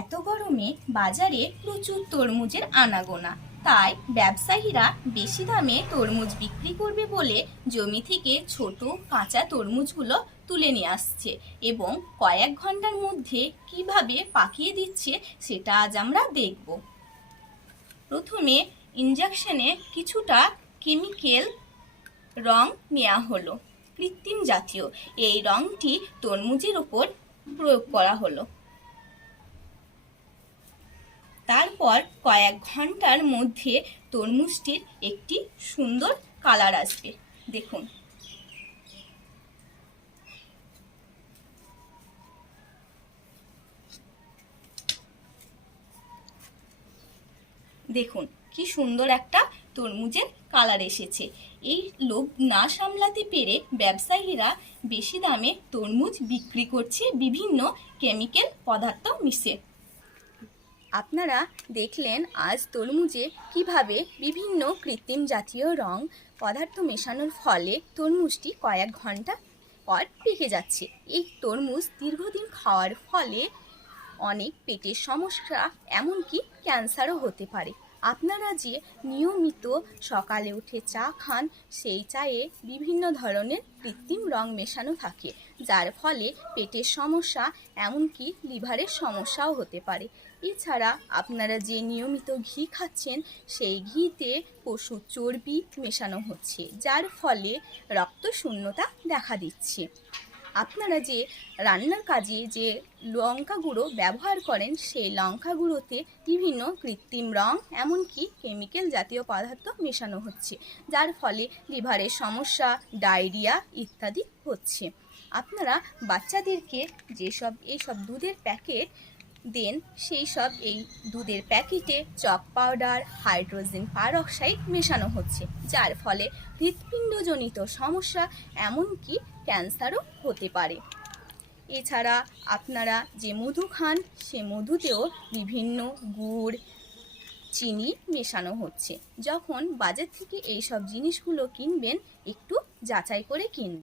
এত গরমে বাজারে প্রচুর তরমুজের আনাগোনা। তাই ব্যবসায়ীরা বেশি দামে তরমুজ বিক্রি করবে বলে জমি থেকে ছোট কাঁচা তরমুজগুলো তুলে নিয়ে আসছে এবং কয়েক ঘণ্টার মধ্যে কীভাবে পাকিয়ে দিচ্ছে সেটা আজ আমরা দেখব। প্রথমে ইঞ্জেকশনে কিছুটা কেমিক্যাল রং নেওয়া হলো, কৃত্রিম জাতীয়। এই রংটি তরমুজের ওপর প্রয়োগ করা হলো। তারপর কয়েক ঘণ্টার মধ্যে তরমুজটির একটি সুন্দর কালার আসবে। দেখুন। দেখুন, কি সুন্দর একটা তরমুজের কালার এসেছে। এই লোভ না সামলাতে পেরে ব্যবসায়ীরা বেশি দামে তরমুজ বিক্রি করছে বিভিন্ন কেমিক্যাল পদার্থ মিশে। আপনারা দেখলেন আজ তরমুজে কীভাবে বিভিন্ন কৃত্রিম জাতীয় রং পদার্থ মেশানোর ফলে তরমুজটি কয়েক ঘণ্টা পর পেকে যাচ্ছে। এই তরমুজ দীর্ঘদিন খাওয়ার ফলে অনেক পেটের সমস্যা, এমনকি ক্যান্সারও হতে পারে। আপনারা যে নিয়মিত সকালে উঠে চা খান, সেই চায়ে বিভিন্ন ধরনের কৃত্রিম রং মেশানো থাকে, যার ফলে পেটের সমস্যা, এমনকি লিভারের সমস্যাও হতে পারে। এছাড়া আপনারা যে নিয়মিত ঘি খাচ্ছেন, সেই ঘিতে পশুর চর্বি মেশানো হচ্ছে, যার ফলে রক্ত শূন্যতা দেখা দিচ্ছে। আপনারা যে রান্নার কাজে যে লঙ্কা গুঁড়ো ব্যবহার করেন, সেই লঙ্কা গুঁড়োতে বিভিন্ন কৃত্রিম রং, এমনকি কেমিক্যাল জাতীয় পদার্থ মেশানো হচ্ছে, যার ফলে লিভারের সমস্যা ডায়রিয়া ইত্যাদি হচ্ছে। আপনারা বাচ্চাদেরকে যেসব এইসব দুধের প্যাকেট দেন সেই সব এই দুধের প্যাকেটে চক পাউডার, হাইড্রোজেন পারঅক্সাইড মেশানো হচ্ছে, যার ফলে হৃৎপিণ্ডজনিত সমস্যা এমনকি ক্যান্সারও হতে পারে। এছাড়া আপনারা যে মধু খান, সে মধুতেও বিভিন্ন গুড়, চিনি মেশানো হচ্ছে। যখন বাজার থেকে এই সব জিনিসগুলো কিনবেন, একটু যাচাই করে কিনবেন।